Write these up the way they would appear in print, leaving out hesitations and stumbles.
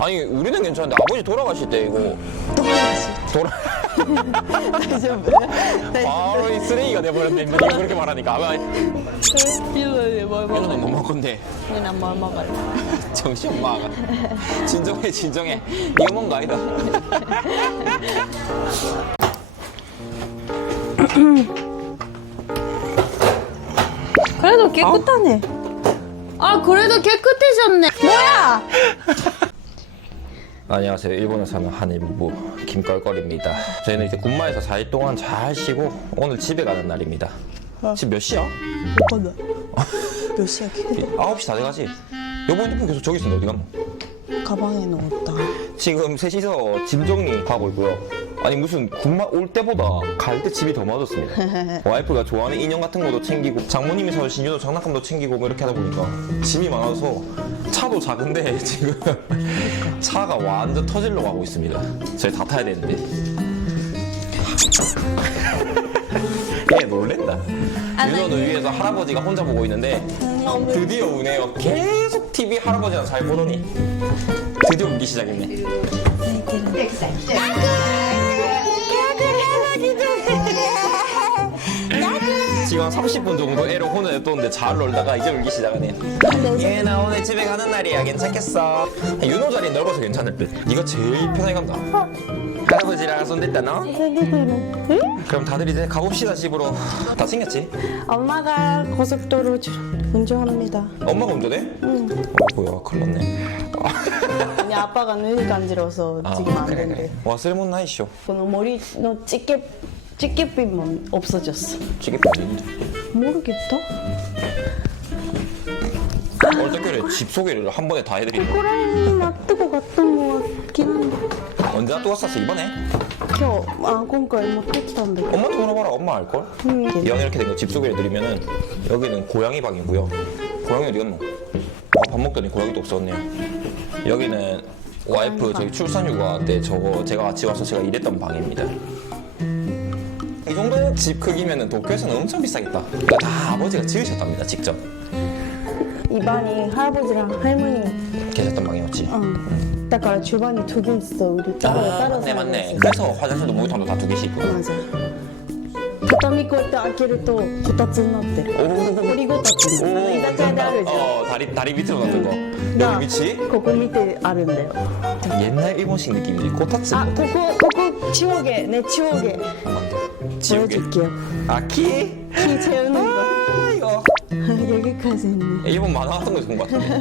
아니 우리는 괜찮은데 아버지 돌아가실 때 이거 돌아 바로 이 쓰레기가 돼버렸네. 이거 그렇게 말하니까 아마 이거는 뭘 먹어? 이거는 뭐 먹을 건데. 이거는 뭘 먹을래? 정신 엄마가 진정해. 이거 뭔가 아니다. 그래도 깨끗하네. 아 그래도 깨끗해졌네. 뭐야? 안녕하세요. 일본에 사는 한일 부부 김껄껄입니다. 저희는 이제 군마에서 4일 동안 잘 쉬고 오늘 집에 가는 날입니다. 지금 몇 시야? 뭐거든? 몇 시야? 9시 다 돼가지? 여보 핸드폰 계속 저기 있었는데 어디 갔노? 가방에 넣었다. 지금 셋이서 짐 정리하고 있고요. 아니 무슨 군마 올 때보다 갈 때 집이 더 많았습니다. 와이프가 좋아하는 인형 같은 것도 챙기고 장모님이 사주신 유도 장난감도 챙기고 뭐 이렇게 하다 보니까 짐이 많아서 차도 작은데 지금 차가 완전 터질러 가고 있습니다. 저희 다 타야 되는데. 얘 놀랬다. 윤호는 위에서 할아버지가 혼자 보고 있는데 드디어 우네요. 계속 TV 할아버지랑 잘 보더니 드디어 울기 시작했네. 지금 한 30분 정도 애를 혼자 냅뒀는데 잘 놀다가 이제 울기 시작하네요. 얘 나 오늘 집에 가는 날이야. 괜찮겠어? 윤호 자리 넓어서 괜찮을 듯. 네가 제일 편하게 간다. 할아버지랑 손댔다 너? 그럼 다들 이제 가봅시다 집으로. 다 챙겼지? 엄마가 고속도로 운전합니다. 엄마가 운전해? 응. 뭐야 큰일 났네. 아니 아빠가 눈이 간지러워서 지금 안 그래. 된대. 와 쓸모는 나이쇼. 그는 머리는 찌개빛만 없어졌어. 찌개 빠지는데. 모르겠다. 어떻게 집 소개를 한 번에 다 해드리네. 호랑이 놔두고 갔던 거 같긴 한데. 언제 놔두고 왔었어 이번에?今回持ってきたんだけど 엄마한테 물어봐라. 엄마 알걸? 이왕 이렇게 된 거 집 소개를 해드리면은 여기는 고양이 방이고요. 고양이 어디 갔노? 밥 먹더니 고양이도 없었네요. 여기는 와이프 저기 출산휴가 때 제가 같이 와서 제가 일했던 방입니다. 이 정도 집 크기면은 도쿄에서는 엄청 비싸겠다. 이거 다 아버지가 지으셨답니다. 직접. 이 방이 할아버지랑 할머니 계셨던 방이었지. だから 주방이 두 개 있어. 우리 따로 맞네. 그래서 화장실도 목욕탕도 다 두 개씩 있고. 맞아.畳こうやって開けるとこたつになってる。掘りごたつになってる。居酒屋であるじゃん。 다리 밑으로 넣는 거. 나 여기 위치? ここ見てあるんだよ。 옛날 일본식 느낌이지. 코타츠. 아, ここ치워게. 내 치워게. 지우개. 보여줄게요. 아 키? 키 채우는 거. 아 이거. 여기까지 있네. 일본 만화 같은 거 있는 것 같은데.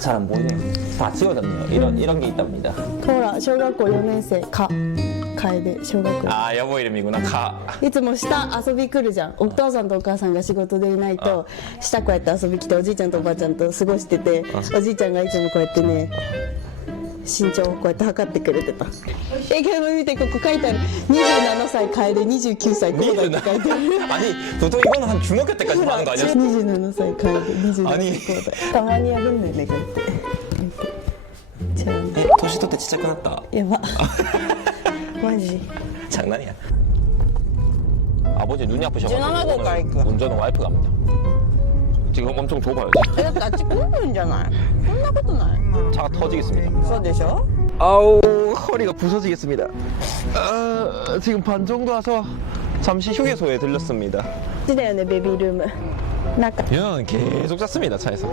잘 안 보이네요. 다 지워졌네요. 이런 게 있답니다. ほら、小学校4年生楓小学校。 아 여보 이름이구나. 가. いつも下遊び来るじゃん。お父さんとお母さんが仕事でいないと下こうやって遊び来ておじいちゃんとおばあちゃんと過ごしてて、おじいちゃんがいつもこうやってね身長をこうやって測ってくれてた。え、けど見てここ書いてある。27歳楓、29歳こうだって書いてある。 아니 보통 이거는 한 중학교 때까지 하는 거 아니야? 27歳楓、27아니. 歳こうだ。たまにやるんだよねこうやって。こうやってじゃあね。 도시 또때 진짜 끝났다. やば。マジ。 장난이야. 아버지 눈이 아프셔가지고 17号から行く 운전은 와이프가 합니다. 지금 엄청 좁아요. え、だってあっち来るんじゃない？そんなことない。 차가 터지겠습니다. そうでしょ？ 아우 허리가 부서지겠습니다. 지금 반 정도 와서 잠시 휴게소에 들렸습니다. こっちだよねベビールーム。中。 얘는 계속 잤습니다 차에서.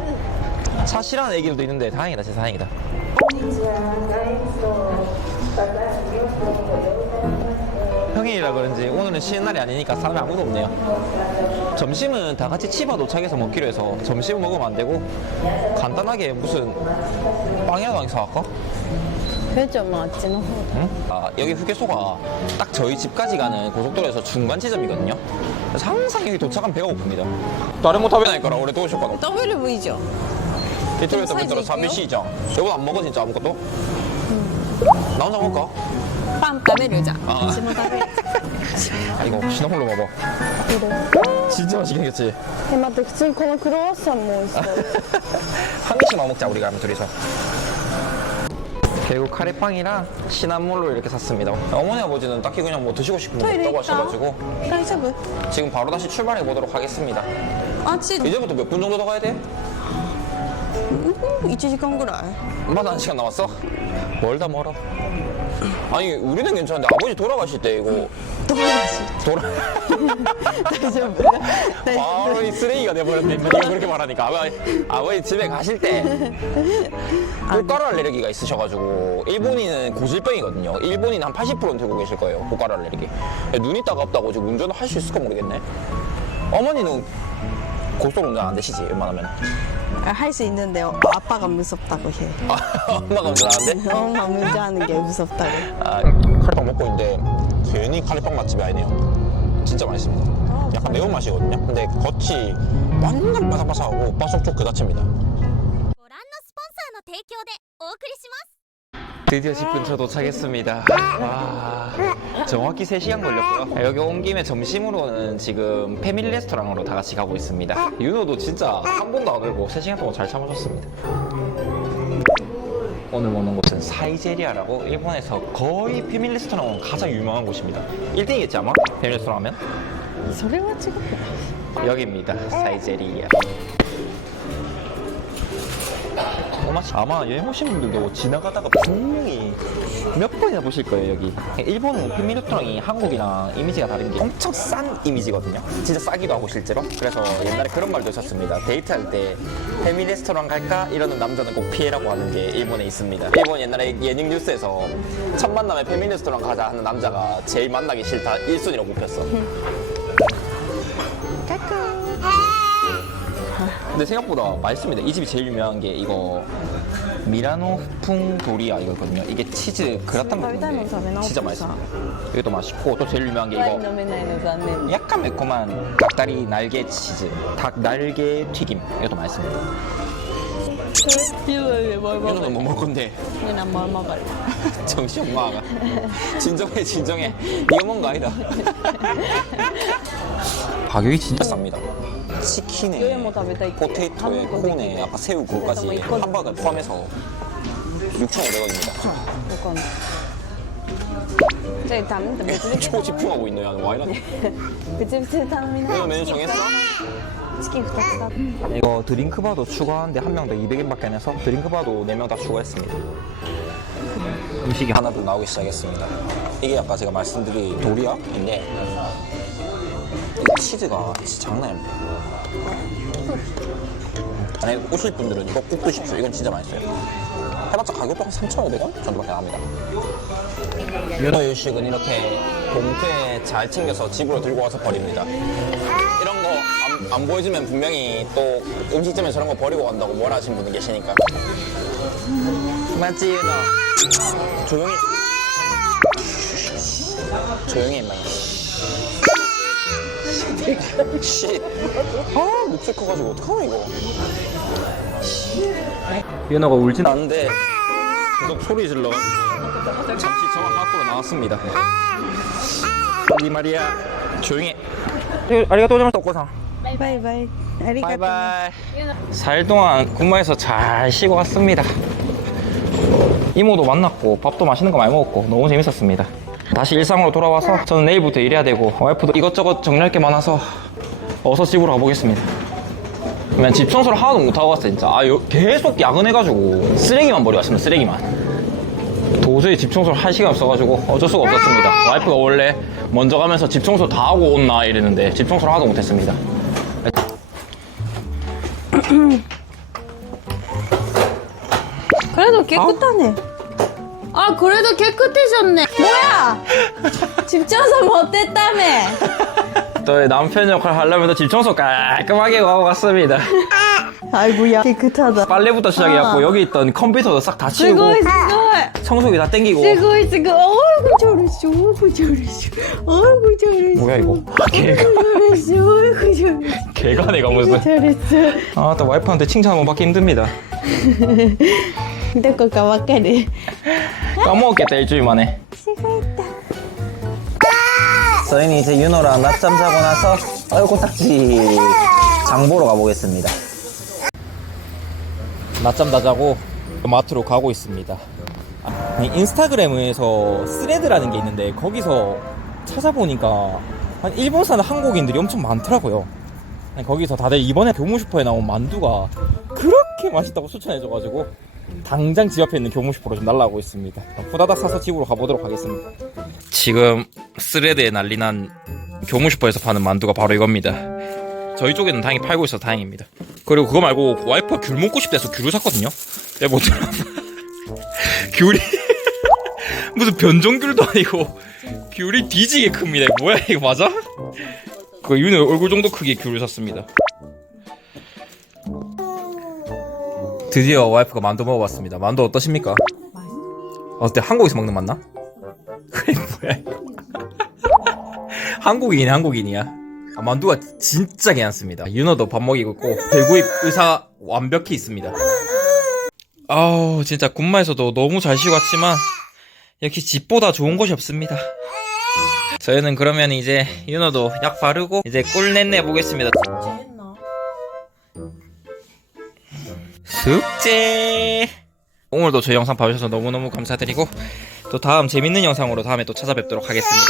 차 싫어하는 애기들도 있는데 다행이다 진짜 다행이다. 평일이라 그런지 오늘은 쉬는 날이 아니니까 사람이 아무도 없네요. 점심은 다 같이 치바 도착해서 먹기로 해서 점심은 먹으면 안 되고 간단하게 무슨 빵이라도 사갈까? ふーちゃんもあっちの方。 응? 아, 여기 휴게소가 딱 저희 집까지 가는 고속도로에서 중간 지점이거든요. 그래서 항상 여기 도착하면 배가 고픕니다. 다른 거食べないから俺どうしようかな. 食べればいいじゃん。 이쪽에서 보니까寂しいじゃん. 여보 안 먹어 진짜 아무것도? 나 혼자 먹을까? パン食べるじゃん。 아. 私も食べる。 아 이거 시나몰로 먹어. いいで 진짜 맛있게 생겼지? え、待って普通にこのクロワッサンも美味しそう 한 개씩만 먹자 우리가 하면 둘이서. 결국 카레빵이랑 시나몰로 이렇게 샀습니다. 어머니 아버지는 딱히 그냥 뭐 드시고 싶은 거 토이레 없다고 있다. 하셔가지고 大丈夫？ 지금 바로 다시 출발해 보도록 하겠습니다. あっち 이제부터 몇 분 정도 더 가야 돼? 1時間ぐらい 마다 1시간 남았어? 멀다 멀어. 아니 우리는 괜찮은데 아버지 돌아가실 때 이거 友達 돌아 大丈夫大丈 바로 이 쓰레기가 돼버렸네. 네가 그렇게 말하니까 아버지 집에 가실 때 꽃가루 알레르기가 있으셔가지고 일본인은 고질병이거든요. 일본인 한 80%는 들고 계실 거예요. 꽃가루 알레르기. 눈이 따갑다고 지금 운전을 할 수 있을까 모르겠네. 어머니는 고속 운전 안 되시지 웬만하면. 할 수 있는데 아빠가 무섭다고 해. 엄마가 운전하는데? 엄마 운전하는 게 무섭다고. 아, 카레빵 먹고 있는데 괜히 카레빵 맛집이 아니네요. 진짜 맛있습니다. 약간 매운맛이거든요. 근데 겉이 완전 바삭바삭하고 바삭촉 그 자체입니다. ご覧のスポンサーの提供でお送りします。 드디어 집 근처 도착했습니다. 와, 정확히 3시간 걸렸고요. 여기 온 김에 점심으로는 지금 패밀리 레스토랑으로 다 같이 가고 있습니다. 윤호도 진짜 한 번도 안 울고 3시간 동안 잘 참으셨습니다. 오늘 먹는 곳은 사이제리아라고 일본에서 거의 패밀리 레스토랑은 가장 유명한 곳입니다. 1등이겠지 아마? 패밀리 레스토랑 하면? それは違う。 여기입니다. 사이제리아. 아마 여행 오신 분들도 지나가다가 분명히 몇 번이나 보실 거예요. 여기 일본은 패밀리 레스토랑이 한국이랑 이미지가 다른 게 엄청 싼 이미지거든요. 진짜 싸기도 하고 실제로. 그래서 옛날에 그런 말도 있었습니다. 데이트할 때 패밀리 레스토랑 갈까? 이러는 남자는 꼭 피해라고 하는 게 일본에 있습니다. 일본 옛날에 예능 뉴스에서 첫 만남에 패밀리 레스토랑 가자 하는 남자가 제일 만나기 싫다 1순위로 꼽혔어. 근데 생각보다 맛있습니다. 이 집이 제일 유명한 게 이거 미라노풍 도리아 이거거든요. 이게 치즈 그라탕 같은데 진짜 맛있습니다. 이것도 맛있고 또 제일 유명한 게 ワイン 이거 飲めないの残念。 약간 매콤한 닭다리 날개 치즈 닭 날개 튀김 이것도 맛있습니다. 이거는 뭐 먹을 건데? 그냥 뭘 먹을래? 정신 엄마가 진정해 진정해. 이거 뭔가 아니다. 가격이 진짜 쌉니다. 치킨에 포테이토에 콘에 아까 새우 그거까지 함박을 포함해서 6,500원입니다. わかんない。じゃあ頼んで別々 초집중하고 있네. 야, 와 이러네. 別々で頼みな。 이거 메뉴 정했어? チキン2つだ。 이거 드링크바도 추가하는데 한 명 더 200엔밖에 안 해서 드링크바도 4명 다 추가했습니다. 음식이 하나둘 나오기 시작했습니다. 이게 아까 제가 말씀드린 도리아인데 이 치즈가 진짜 장난 아닙니다. 만약에 오실 분들은 이거 꼭 드십시오. 이건 진짜 맛있어요. 해봤자 가격도 한 3,500원 정도밖에 안 합니다. 윤호 유식은 이렇게 봉투에 잘 챙겨서 집으로 들고 와서 버립니다. 이런 거 안 보여주면 분명히 또 음식점에 저런 거 버리고 간다고 뭐라 하시는 분들 계시니까. 맞지 윤호? 조용히 조용히 임마. 쉿. 아 목소리 커가지고 어떡하나 이거. 윤호가 울진 않는데 계속 소리 질러 잠시 저만 밖으로 나왔습니다. 이 말이야 조용히. 아리가또 고자이마스 오코상. バイバイ。ありがとう。 바이바이. 4일 동안 근무해서 잘 쉬고 왔습니다. 이모도 만났고 밥도 맛있는 거 많이 먹었고 너무 재밌었습니다. 다시 일상으로 돌아와서 저는 내일부터 일해야 되고 와이프도 이것저것 정리할 게 많아서 어서 집으로 가보겠습니다. 그냥 집 청소를 하나도 못하고 왔어요 진짜. 계속 야근해가지고 쓰레기만 버려왔습니다. 쓰레기만. 도저히 집 청소를 할 시간이 없어가지고 어쩔 수가 없었습니다. 와이프가 원래 먼저 가면서 집 청소 다 하고 온나 이랬는데 집 청소를 하나도 못했습니다. 그래도 깨끗하네. 아, 그래도 깨끗해졌네. 뭐야? 집 청소 못했다며. 또 남편 역할 하려면 집 청소 깔끔하게 하고 갔습니다. 아이고야, 깨끗하다. 빨래부터 시작해갖고 여기 있던 컴퓨터도 싹 다 치우고 すごいすごい 청소기 다 땡기고. すごいすごい어이구 잘했어 어이구 잘했어 어이구 잘했어 뭐야 이거? 개가 잘했어 어이구 잘했어 개가 내가 무슨. 잘했어 아 또 와이프한테 칭찬 한번 받기 힘듭니다. どこかわかる 까먹었겠다 일주일 만에. 수고했다 저희는 이제 윤호랑 낮잠 자고 나서 아이고 딱지 장 보러 가보겠습니다. 낮잠 다 자고 마트로 가고 있습니다. 인스타그램에서 스레드라는 게 있는데 거기서 찾아보니까 일본 사는 한국인들이 엄청 많더라고요. 거기서 다들 이번에 교무슈퍼에 나온 만두가 그렇게 그렇게 맛있다고 추천해줘가지고 당장 집 앞에 있는 교무식으로 좀 날라오고 있습니다. 후다닥 사서 집으로 가보도록 하겠습니다. 지금 스레드에 난리난 교무슈퍼에서 파는 만두가 바로 이겁니다. 저희 쪽에는 다행히 팔고 있어서 다행입니다. 그리고 그거 말고 와이프가 귤 먹고 싶다 해서 귤을 샀거든요. 내가 못 들어. 귤이 무슨 변종귤도 아니고 귤이 뒤지게 큽니다. 이거 뭐야, 이거 맞아? 그 윤의 얼굴 정도 크기의 귤을 샀습니다. 드디어 와이프가 만두 먹어봤습니다. 만두 어떠십니까? 어때? 한국에서 먹는 맛나? 그래 뭐야 이거. 한국인이야. 만두가 진짜 괜찮습니다. 윤호도 밥 먹이고 있고 대구입 의사 완벽히 있습니다. 아우 진짜 군마에서도 너무 잘 쉬고 왔지만 역시 집보다 좋은 곳이 없습니다. 저희는 그러면 이제 윤호도 약 바르고 이제 꿀냈내 보겠습니다. 숙제. 오늘도 저희 영상 봐주셔서 너무너무 감사드리고 또 다음 재밌는 영상으로 다음에 또 찾아뵙도록 하겠습니다.